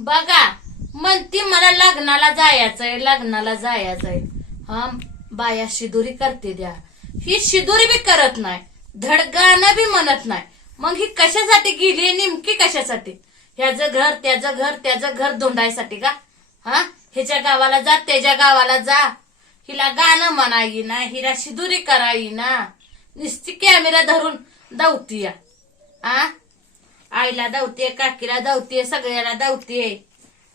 बघा म्हणती मला लग्नाला जायचंय लग्नाला जायचंय. हा बाया शिदुरी करते द्या. ही शिदुरी बी करत नाही धडगाणं बी म्हणत नाही. मग ही कशासाठी गेली नेमकी कशासाठी? ह्याचं घर त्याचं घर त्याचं घर धुंडायसाठी का? हा? ह्याच्या गावाला जा त्याच्या गावाला जा. हिला गाणं म्हणाई ना हिला शिदुरी कराई ना नुसती कॅमेरा धरून धावती या. आ? आईला धावते काकीला धावते सगळ्याला धावते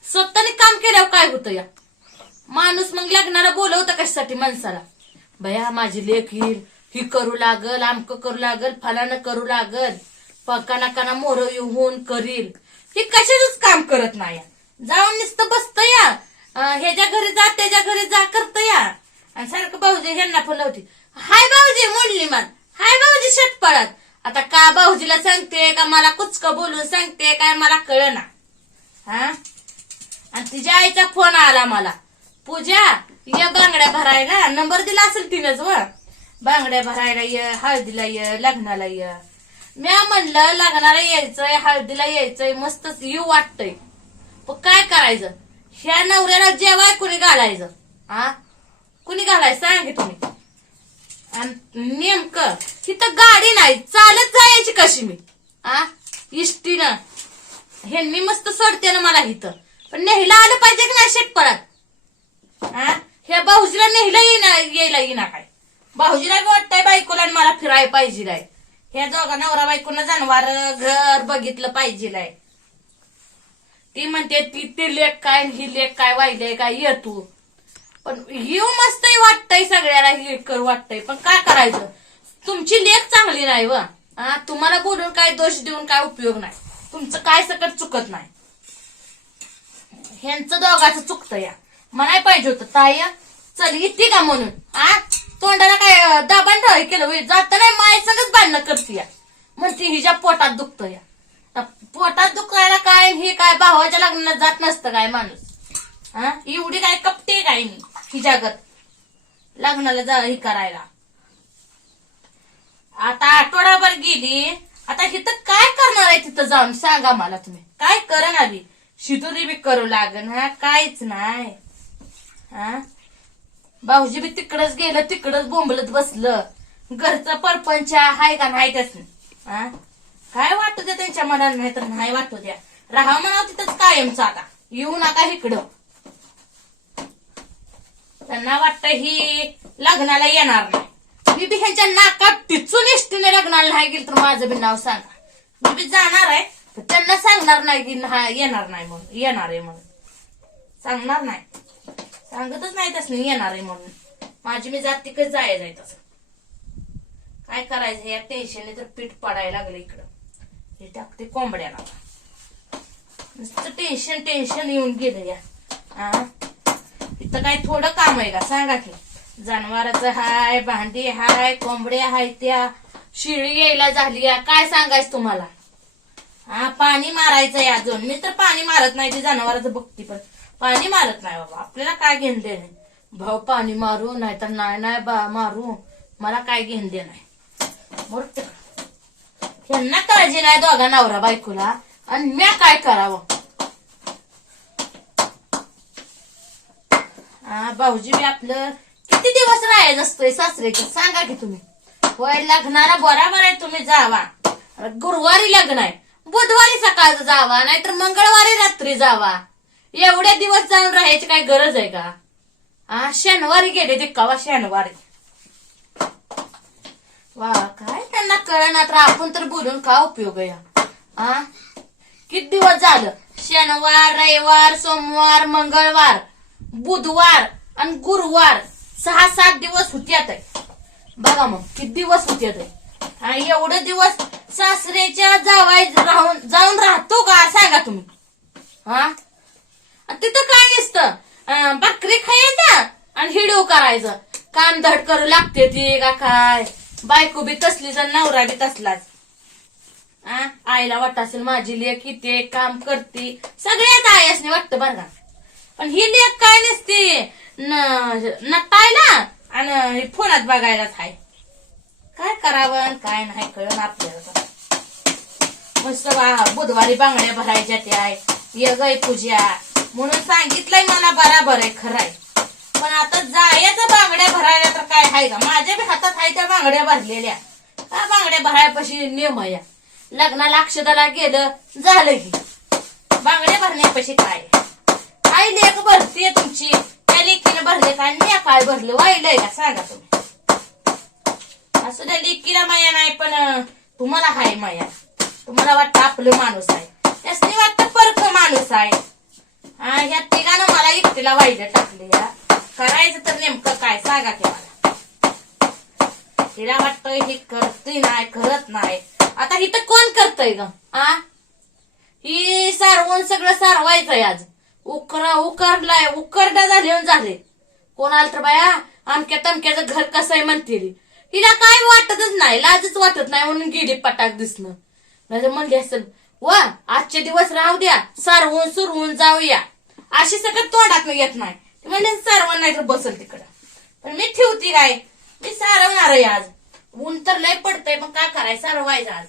स्वतःने काम केल्यावर काय होतं या? माणूस मग लग्नाला बोलवतं कशासाठी माणसाला? भया माझी लेख येईल. ही करू लागल आमक करू लागल फलानं करू लागल. पकाना काना मोर येऊन करील. ही कशाच काम करत नाही जाऊन नुसतं बसत या. ह्याच्या घरी जा त्याच्या घरी जा करत या. आणि सारखं भाऊजी ह्यांना पण लावती. हाय भाऊजी म्हणली मान हाय भाऊजी षटपळात. आता का भाऊजीला सांगते का? मला कुचक बोलून सांगते काय? मला कळना. हा? आणि तिच्या आईचा फोन आला मला. पूजा ये बांगड्या भरायला. नंबर दिला असेल तिनंच व. बांगड्या भरायला ये हळदीला ये लग्नाला ये. म्या म्हणलं लग्नाला यायचंय हळदीला यायचंय. मस्तच येऊ वाटतंय. पण काय करायचं? ह्या नवऱ्याला जेवाय कुणी घालायचं? आ? कुणी घालायचं? सांगे तुम्ही. आणि नेमकं तिथं गाडी नाही चालत जायची कशी मी. आ? इष्टीनं. ह्यांनी मस्त सोडते ना मला इथं. पण नेहला आलं पाहिजे की नाही शेटपळात हा ह्या भाऊजीला नेहला येईना यायला येईना काय? भाऊजीला बी वाटतंय बायकोला आणि मला फिरायला पाहिजे आहे ह्या दोघा नवरा बायकोनं जानवर घर बघितलं पाहिजे ती म्हणते ती ते लेख काय ही लेख काय वाहिले काय ये तू. पण येऊ मस्तही वाटतंय सगळ्याला हे कर वाटतंय. पण काय करायचं? तुमची लेख चांगली नाही व. तुम्हाला बोलून काय दोष देऊन काय उपयोग नाही. तुमचं काय सकट चुकत नाही. ह्यांचं दोघाचं चुकतं या. म्हणाय पाहिजे होतं ताय चल येते का म्हणून? आ तोंडाला काय दाबान ठेवाय केलं जात नाही माय संगच बांधणं करते या. म्हणते हिच्या पोटात दुखतं या. पोटात दुखायला काय हे काय भावाच्या लग्नात जात नसतं काय माणूस? हा एवढी काय कपटे काय मी? ही जगत. लग्नाला जा हे करायला. आता आठवडाभर गेली. आता इथं काय करणार आहे तिथं जाऊन? सांगा मला तुम्ही. काय करण आधी शितुरी बी करू लागन हा? काहीच नाही. हा? भाऊजी बी तिकडच गेलं तिकडच बोंबलत बसलं. घरचं परपंच हाय का नाही त्याच हा? काय वाटू द्या त्यांच्या मनाला? नाही तर नाही वाटू द्या. राहा म्हणावं तिथंच कायमचं आता. येऊ नका इकडं. त्यांना ही लग्नाला येणार नाही. मी बी ह्यांच्या नाकात टिचून इष्टीने लग्नाला नाही गेली तर माझं बी नाव सांगा. मी बी जाणार आहे त्यांना सांगणार नाही की येणार नाही म्हणून येणार आहे म्हणून. सांगणार नाही. सांगतच नाही तस नाही येणार आहे म्हणून. माझी मी जात तिकडे जाय जाय तसं. काय करायचं या टेन्शनने तर पीठ पडायला लागलं इकडं. हे टाकते कोंबड्याला. नुसतं टेन्शन टेन्शन येऊन गेलं या. हा इथं काय थोडं काम आहे का? सांगा की. जनावराचं हाय भांडी हाय कोंबड्या हाय त्या. शिळी यायला झाली या. काय सांगायचं तुम्हाला? हा पाणी मारायचंय अजून. मी तर पाणी मारत नाही ते जनावराचं बघती पण. पाणी मारत नाही बाबा. आपल्याला काय घेण दे नाही भाऊ पाणी मारू नाही तर नाही नाही बा मारू. मला काय घेण दे नाही बरोबर ह्यांना काळजी नाही दोघा नवरा बायकोला. आणि म्या काय करावं? हा भाऊजी बी आपलं किती दिवस राहायचं असतोय सासरेचं सांगा की तुम्ही. वय लग्नाला बरोबर आहे तुम्ही जावा. गुरुवारी लग्न आहे. बुधवारी सकाळचं जावा नाहीतर मंगळवारी रात्री जावा. एवढे दिवस जाऊन राहायची काय गरज आहे का? हा शनिवारी गेले ते कवा शनिवारी? वा काय त्यांना कळना तर आपण तर बोलून का उपयोग आहे? हा? किती दिवस झालं? शनिवार रविवार सोमवार मंगळवार. बुधवार आणि गुरुवार सहा सात दिवस होत्यात आहे. बघा मग किती दिवस होत्यात आहे. आणि एवढे दिवस सासरेच्या जावाय राहून जाऊन राहतो का सांगा तुम्ही. हा? तिथं काय नसतं बकरी भाकरी आणि हिडो करायचं. काम धड करू लागते ती का काय? बायको बी तसली जर नवरा बी तसलाच. आ? आईला वाटत असेल माझी लेख किती काम करते. सगळ्याच आई असणे वाटतं बरं का. पण ही लेख काय नसते? न- नटायला आणि फोनात बघायलाच हाय. काय करावं आणि काय नाही कळून आपल्याला मस्त बुधवारी बांगड्या भरायच्या त्या आहे गय पूजा. म्हणून सांगितलंय मला बराबर आहे खरं आहे. पण आता जायचं बांगड्या भरायला तर काय आहे का? माझ्या बी हातात आहे त्या बांगड्या भरलेल्या. का बांगड्या भरायपाशी नियम या लग्नाला अक्षदाला गेलं झालं की. बांगड्या भरण्यापाशी काय? काय लेख भरतीये तुमची? त्या लेकीनं भरले काय? मी काय भरले? वाहिलंय का? सांगा तुम्ही. असं त्या लेकीला माया नाही पण तुम्हाला हाय माया. तुम्हाला वाटतं आपलं माणूस आहे. त्यासनी वाटतं परक माणूस आहे. हा ह्या तिघानं मला एकटीला वाईलं टाकले या. करायचं तर नेमकं काय? सांगा की मला. तिला वाटतंय हे करते नाही करत नाही. आता इथं कोण करतय ग? आ? ही सारवून सगळं सारवायचंय आज. उकरा उकरलाय उकरडा झाले झाले. कोणाला तर बाया अमक्या तमक्याचं घर कसं आहे म्हणतील. हिला काय वाटतच नाही लाजच वाटत नाही म्हणून गेली पटाक दिसणं. नाही म्हणली असेल वा आजचे दिवस राहू द्या सारवून सुरवून जाऊया. अशी सगळं तोंडात येत नाही. म्हणजे सारवण नाही तर बसल तिकडं. पण मी ठेवती काय? मी सारवणार आहे आज. ऊन तर लय पडतंय मग काय करायचं सारवायचं आज.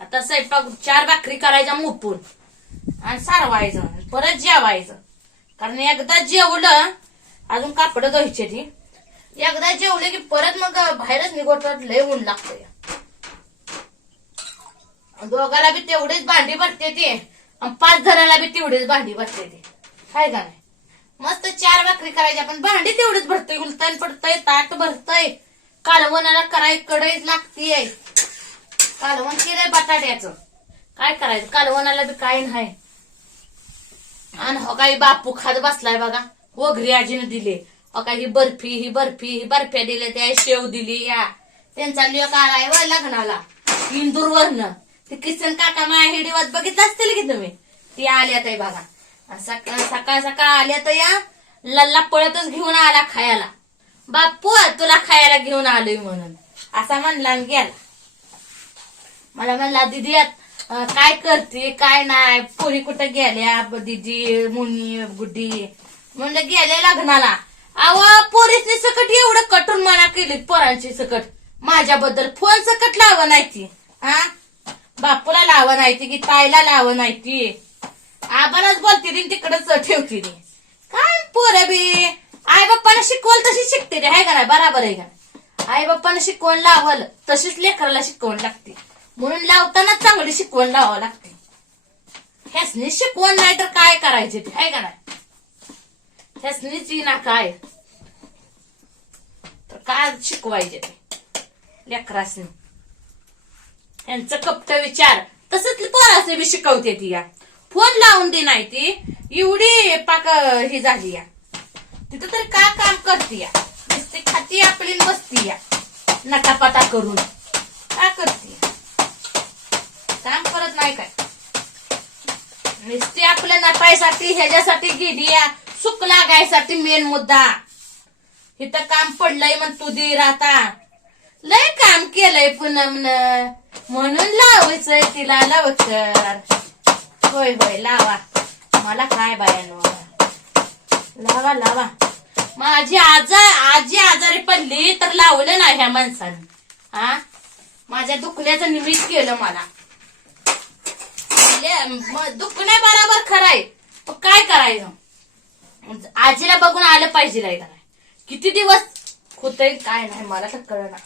आता स्वयंपाक चार भाकरी करायच्या मुपून. आणि सारवायचं परत जेवायचं. कारण एकदा जेवलं अजून कापड धुवायचे ती. एकदा जेवले की परत मग बाहेरच निघतात लय ऊन लागतंय. दोघाला बी तेवढीच भांडी भरते ते. आणि पाच जणाला बी तेवढीच भांडी भरते ते. काय का नाही? मस्त चार भाकरी करायच्या पण भांडी तेवढीच भरतय. उलतान पडतय ताट भरतय. कालवणाला कराय कढईच लागतीये. कालवण केलंय बटाट्याचं? काय करायचं? कालवणाला तर काय नाही. आणि हो काही बापू खात बसलाय बघा. वगरी आजीने दिले. हो काही ही बर्फी ही बर्फी ही बर्फ्या दिल्या त्या शेव दिली या. त्यांचा लेख आलाय व लग्नाला. इंदूरवरनं. ते किसन काका माया हिडीवात बघितलं असतील की तुम्ही? ती आल्यात आहे बघा. सकाळ सकाळ सकाळ आल्या तर या लल्ला पळतच घेऊन आला खायला. बापू तुला खायला घेऊन आलोय म्हणून. असा म्हणला आणि गेला. मला म्हणला दिदी अं, काय करते काय नाही पोरी कुठं गेल्या दिदी मुनी गुड्डी. म्हणलं गेल्या लग्नाला. अव पोरीसनी सकट एवढं कटून मना केली पोरांची सकट. माझ्याबद्दल फोन सकट लावा नाही ती. हा? बापूला लावा नाही ती की ताईला लावा नाही ती. आबालाच बोलते ती तिकडच ठेवते ती. काय पोरं बी? आई बाप्पाला शिकवल तशी शिकते रे आहे का नाही? बराबर आहे का? आई बाप्पाला शिकवण लावल तशीच लेकराला शिकवण लागते. म्हणून लावताना चांगली शिकवण लावावं लागते. ह्यासनी शिकवण नाही तर काय करायचे ते आहे का नाही? ह्यासनीच ना काय? तर काय शिकवायचे ते? लेकरासनी. यांचं कपट विचार. तसंच पोरासनी बी शिकवते ती या. फोन लावून दे नाही ती. एवढी पाक ही झाली या. तिथं तर का काम करते या? नुसती खाती आपली बसती या. नटापटा करून. का करते काम करत नाही काय. नुसती आपल्या नटायसाठी ह्याच्यासाठी गिडिया सुख लागायसाठी मेन मुद्दा. इथं काम पडलंय मग तू दे राहता लय काम केलंय पुनमन म्हणून लावायचंय तिला लवकर. होय होय लावा. मला काय बायानो. लावा लावा. माझी आजा आजी आजारी पडली तर लावलं नाही ह्या माणसानं. हा माझ्या दुखण्याचं निमित्त केलं मला. दुखणे म- दुखण्या बरोबर खराय. पण काय करायचं? आजीला बघून आलं पाहिजे नाही का नाही किती दिवस होतंय काय नाही मला तर कळणार